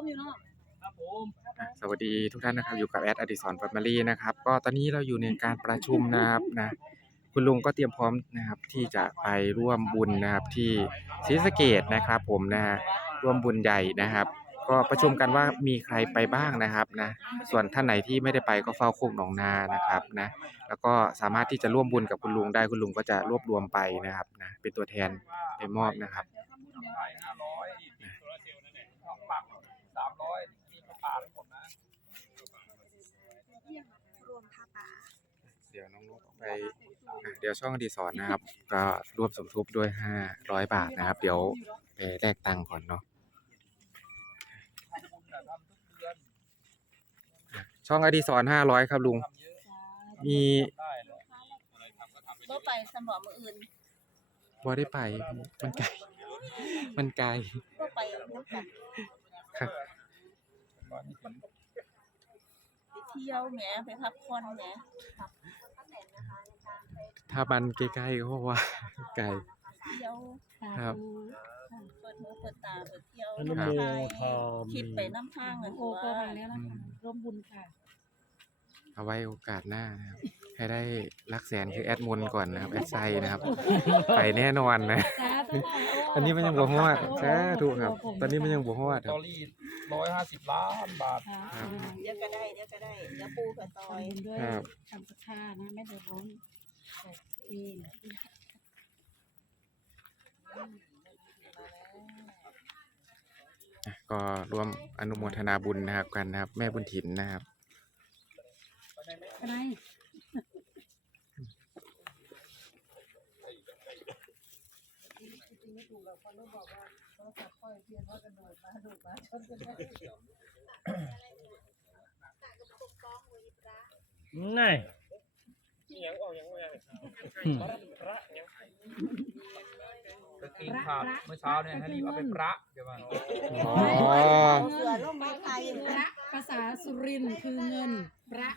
มอยู่เนาะครับผมสวัสดีทุกท่านนะครับอยู่กับแอดอดิสรปัตมารีนะครับก็ตอนนี้เราอยู่ในการประชุมนะครับนะคุณลุงก็เตรียมพร้อมนะครับที่จะไปร่วมบุญนะครับที่ศรีสะเกดนะครับผมนะฮะร่วมบุญใหญ่นะครับ ก็ประชุมกันว่ามีใครไปบ้างนะครับนะส่วนท่านไหนที่ไม่ได้ไปก็เฝ้าโคกหนองนานะครับนะแล้วก็สามารถที่จะร่วมบุญกับคุณลุงได้คุณลุงก็จะรวบรวมไปนะครับนะเป็นตัวแทนไปมอบนะครับ ไปห้าร้อยโซลาเซลล์นั่นแหละปักสามร้อยนี่ก็ป่าทั้งหมดนะ รวมผ้าป่า เดี๋ยวน้องนกไปอะเดี๋ยวช่องอดีศรนะครับ ก็ร่วมสมทบด้วยห้าร้อยบาทนะครับ เดี๋ยวไปแลกตังค์ก่อนเนาะบุญน่ะทำทุกเดือนอะช่องอดีศรห้าร้อยครับลุงทำเยอะมีได้เลยอะไรทำก็ทำไปบ่ไปสมองมืออื่นบ่ได้ไปมันไกล มันไกล บ่ไปน้ำกันครับวันนี้มันไปเที่ยวแหมไปพักผ่อนแหม ถ้ามันใกล้ๆก็เพราะว่าไกล เที่ยวครับ เปิดหูเปิดตาเปิดเที่ยวครับน้ำทายคิดไปน้ำทางกันโอ้ตัวก็มาแล้วนะคะร่วมบุญค่ะ เอาไว้โอกาสหน้านะครับ ให้ได้รักแสนคือแอดมนก่อนนะครับ แอดไซนะครับ ไปแน่นอนนะ สาธุอันนี้มันยังบ่ฮอดสาธุครับ ตอนนี้มันยังบ่ฮอดสคตรัอบ รี่ร้อยห้าสิบล้านบาท ค่ะครับเดี๋ยวก็ได้เดี๋ยวก็ได้เดี๋ยวปูกับซอยทำบุญด้วยครับ ทำสักค่านะไม่เดือดร้อน แต่เองอะก็ร่วมอนุโมทนาบุญนะครับกันนะครับ แม่บุญถินนะครับอะไรนี่ตะกี้ ขาดเมื่อเช้าเนี่ยให้รีบเอาไปประเดี๋ยวมันอ๋อเสือลงไม้ไทยพระภาษาสุรินทร์คือเงินพระ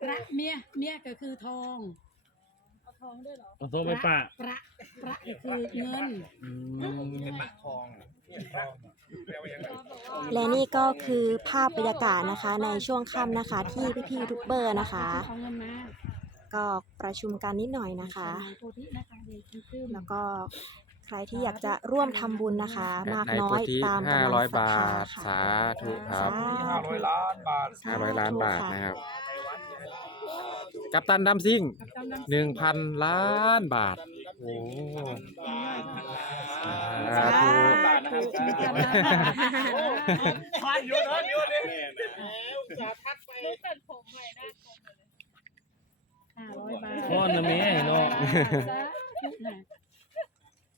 พระเมียเมียก็คือทองเอาโทรไปปะพระพระก็คือเงินและนี่ก็คือภาพบรรยากาศนะคะในช่วงค่ำนะคะที่พี่ๆยูทูบเบอร์นะคะเอาเงินมา ก็ประชุมกันนิดหน่อยนะคะโพธินะคะเดี๋ยวคิดขึ้นแล้วก็ใครที่อยากจะร่วมทำบุญนะคะ มากในน้โพอยธิตามห้ากำลังร้อยศรัทบาธาท ค่ะ สาธุครับนี่ห้าร้อยล้านบาท ห้าร้อยล้านบาทสธุนะครับ กัปตันดัมซิ่งหนึ่งพันล้านบาท โอ้สาธุพันอยู่นะเดี๋ยวนี้ห้า ร้อยบาทก้อนนะแม่เนาะ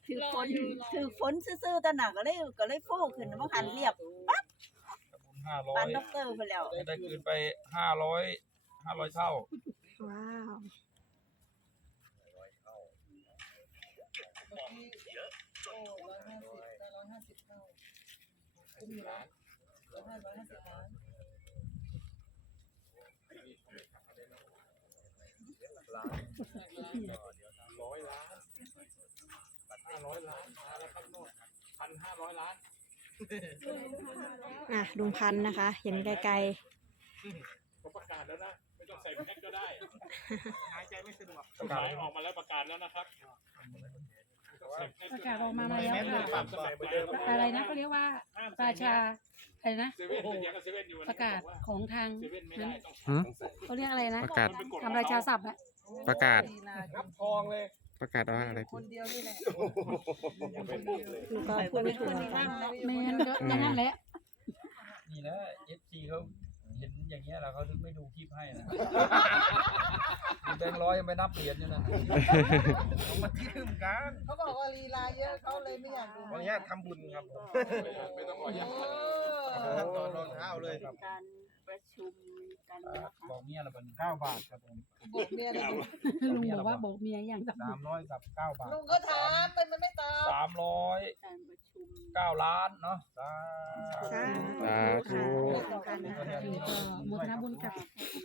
ถือฝนถือฝนซื่อๆตะหนักก็เลยก็เลยฟูขึ้นมาหันเรียบห้าร้อปานยด็อกเตอร์ไปแล้ว ได้คืนไปห้าร้อยห้าร้อยเท่า ว้าว พันห้าร้อยล้าน อะลุงพันธุ์นะคะ เห็นไกลเขาประกาศแล้วนะ ไม่ต้องใส่แพ็คก็ได้หายใจไม่สะดวกกฎหมายออกมาแล้วประกาศแล้วนะครับประกาศออกมาแล้วค่ะสมัยเดิมอะไรนะเขาเรียกว่าราชาอะไรนะ เซเว่นเสียกับเซเว่นอยู่ประกาศของทางเซเว่นไม่นั้นได้ต้องหืมเขาเรียกอะไรนะประกาศ ทำราชาศัพท์อะ ประกาศนับทองเลยประกาศว่าอะไรพี่ๆหนูก็พูดไม่ถูกเหมือนกันแมนก็อย่างนั้นแหละ นี่นะเอฟซีเขาเห็นอย่างเงี้ยแล้วเขาถึงไม่ดูคลิปให้นะมีแบงค์ร้อยยังไม่นับเหรียญอยู่นะเขามาที่มกันเขาบอกว่าลีลาเยอะเขาเลยไม่อยากดูขออนุญาตทำบุญครับผมไม่ต้องขออนุญาตตอนรองเท้าเลยครับ การประชุม กันเอ่อนะคะบอกเมียละเป็นเก้าบาทครับผมบอกเมียเลยลุงบอกว่าบอกเมียอย่างแบบสามร้อยกับเก้าบาทลุงก็ถามไปมันไม่ตอบสามร้อยการประชุมเก้าล้านเนาะสาสาสาธุนี่ก็โมทนาบุญกับ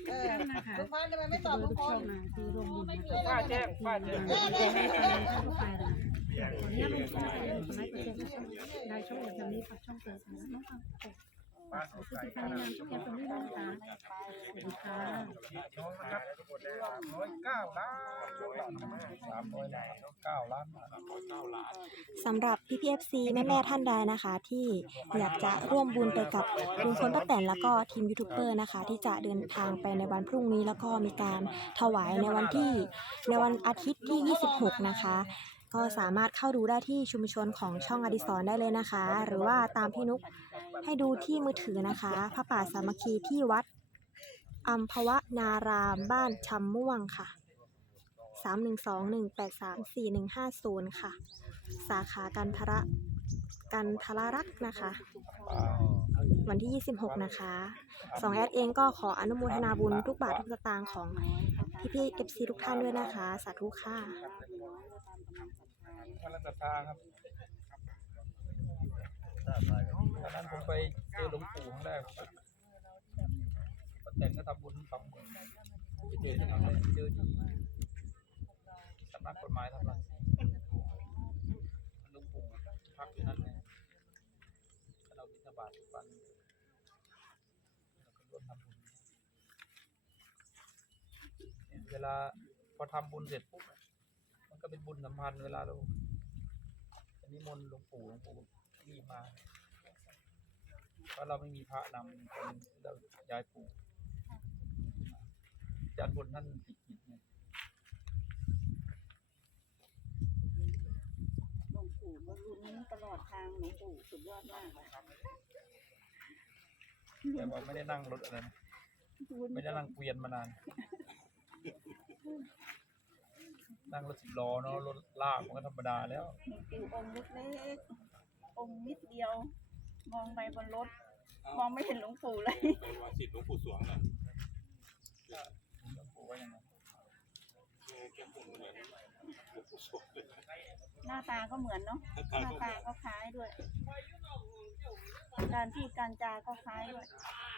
เออท่านนะคะลุงพันธุ์ทำไมไม่ตอบโดลุยงทุกพช่อลงนะที่ร่วมบุญนะคะป้าแจ้งป้าแจ้งเข้าไปนะขออนุญาตลงช่องเสริมสไลด์เปอร์เซ็นต์ได้ช่องแบบนี้ฝากช่องเสริมสาระน้องฟัง ค่ขอบคุณที่ทำงานทุกอย่างตรงนะคะสวัสดีค่ะน้องนะครับร้อยเก้าล้านสามร้อยล้านเก้าล้านสำหรับพี่พีเอฟซีแม่แม่ท่านใดนะคะ ที่อยากจะร่วมบุญไปกับลุงพลป้าแตนแล้วก็ทีมยูทูบเบอร์นะคะ ที่จะเดินทางไปในวันพรุ่งนี้แล้วก็มีการถวายในวันที่ในวันอาทิตย์ที่ 26 นะคะ ก็สามารถเข้าดูได้ที่ชุมชนของช่องอดิศรได้เลยนะคะ หรือว่าตามพี่นุกให้ดูที่มือถือนะคะพระป่าสามัคคีที่วัดอัมพวนารามบ้านชำม่วงค่ะ 312-183-4150 ค่ะ สาขากันทระกันทรรักษ์นะคะ วันที่ 26 นะคะสองแอดเองก็ขออนุโมทนาบุญทุกบาททุกสตางค์ของพี่พี่เอฟซีทุกท่านด้วยนะคะ สาธุค่ะ พระราชทาครับตอนนั้นผมไปเจอหลวงปู่ครั้งแรกป้าแตนก็ทำบุญสองหมื่นไปเจอที่ไหนเจอที่สำนักกฎหมายทำรังสีหลวงปู่พักอยู่นั่นไงเราบิณฑบาตทุกวันเราก็ร่วมทำบุญเวลาพอทำบุญเสร็จปุ๊บ ก็เป็นบุญสัมพันธ์เวลาเราอันนี้มนต์หลวงปู่หลวงปู่รีบมาเพราะเราไม่มีพระนำคนเราย้ายปู่อาจารย์บนท่านติดกิจเนี่ยหลวงปู่ก็รุนตลอดทางหลวงปู่สุดยอดมากเลยแต่ว่าไม่ได้นั่งรถอะไรนะไม่ได้นั่งเกวียนมานาน นั่งรถสิบล้อเนาะรถลากมันก็ธรรมดาแล้วหลวงปู่องค์เล็กๆองค์นิดเดียว มองไปบนรถ มองไม่เห็นหลวงปู่เลยเป็นวาสิทธิ์หลวงปู่สวงนะหลวงปู่ว่ายังไงแกปุ่นเหมือนหลวงปู่สวงเลยหน้าตาก็เหมือนเนาะหน้าตาก็คล้ายด้วย การพูดการจาก็คล้ายด้วยเอา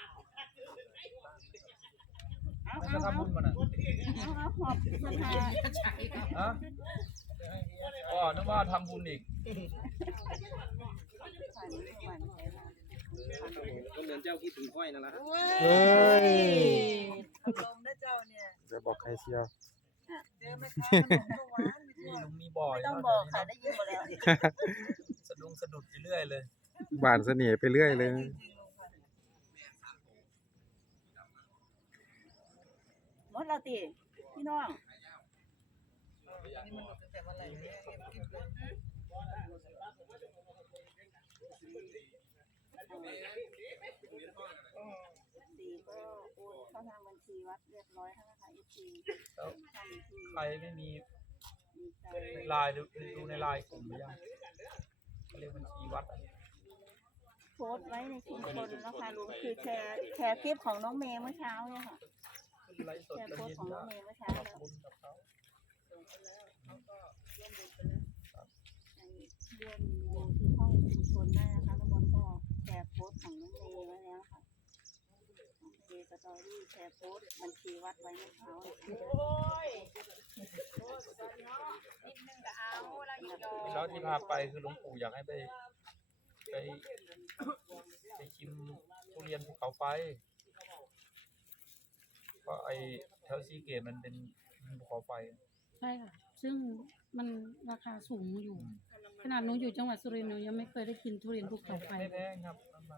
ไม่จะทำบุญมันอะเอาเอาหอบศรัทธาฮะอ๋อนึกว่าทำบุญอีกก็เหมือนเจ้าคิดถึงค่อยนั่นแหละเฮ้ยลมนะเจ้าเนี่ยจะบอกใครเชียวเจอไหมคะขนมก็หวานมีมีทั่วลุงมีบ่อยต้องบอกค่ะได้ยินหมดแล้วสะดุ้งสะดุดอยู่เรื่อยเลยบานเสน่ห์ไปเรื่อยเลย หมดแล้วติพี่น้องนี่มันตั้งแต่วันไหนเนี่ยเก็บเก็บเลยดีก็โอนเข้าทางบัญชีวัดเรียบร้อยแล้วนะคะ FC แล้วท่านที่ใครไม่มีดีใจในไลน์ดูดูในไลน์กลุ่มหรือยังเขาเรียกบัญชีวัดอะโพสต์ไว้ในชุมชนนะคะลุงคือแชร์แชร์คลิปของน้องเมย์เมื่อเช้าเนี่ยค่ะ ไลฟ์สดแชร์แล้วโพสยิต์นของน้ว่าองเมย์เมื่อเช้าขอบแล้วคุณกับเขาร่วมดูที่ห้องชุมชนได้นะคะแล้วบอลก็แชร์โพสต์ของน้องเมย์ไว้แล้วค่ะน้องเมย์สตอรี่แชร์โพสต์บัญชีวัดไว้เมื่อเช้าแล้วที่พาไปคือหลวงปู่อยากให้ไปไปไปชิมทุเรียนภูเขาไฟ เพราะไอแถวซีเกตมันเป็นภูเขาไฟ ใช่ค่ะ ซึ่งมันราคาสูงอยู่ ขนาดหนูอยู่จังหวัดสุรินทร์หนูยังไม่เคยได้กินทุเรียนภูเขาไฟ ไม่แพงครับ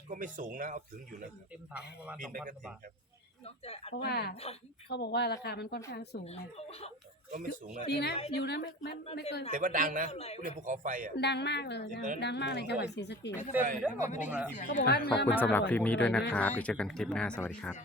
ก็ไม่สูงนะ เอาถึงอยู่นะเต็มถังประมาณบิสนองไปพันก็กว่าถึงบาท ครับ เพราะว่าเขาบอกว่าราคามันค่อนข้างสูงไงก็ไม่สูงนะดีนะอยู่นั้นไม่ไม่ไม่เคยแต่ว่าดังนะทุเรียนภูเขาไฟอะ ดังมากเลยนะดังมากในจังหวัดศรีสะเกษ เต็มเรื่องของผมนะ เขาบอกว่าขอบคุณเนื้สำหรับมัคลิปนี้ด้วยนะอครับเดี๋ยวเจอกันคลิปหน้า สวัสดีครับ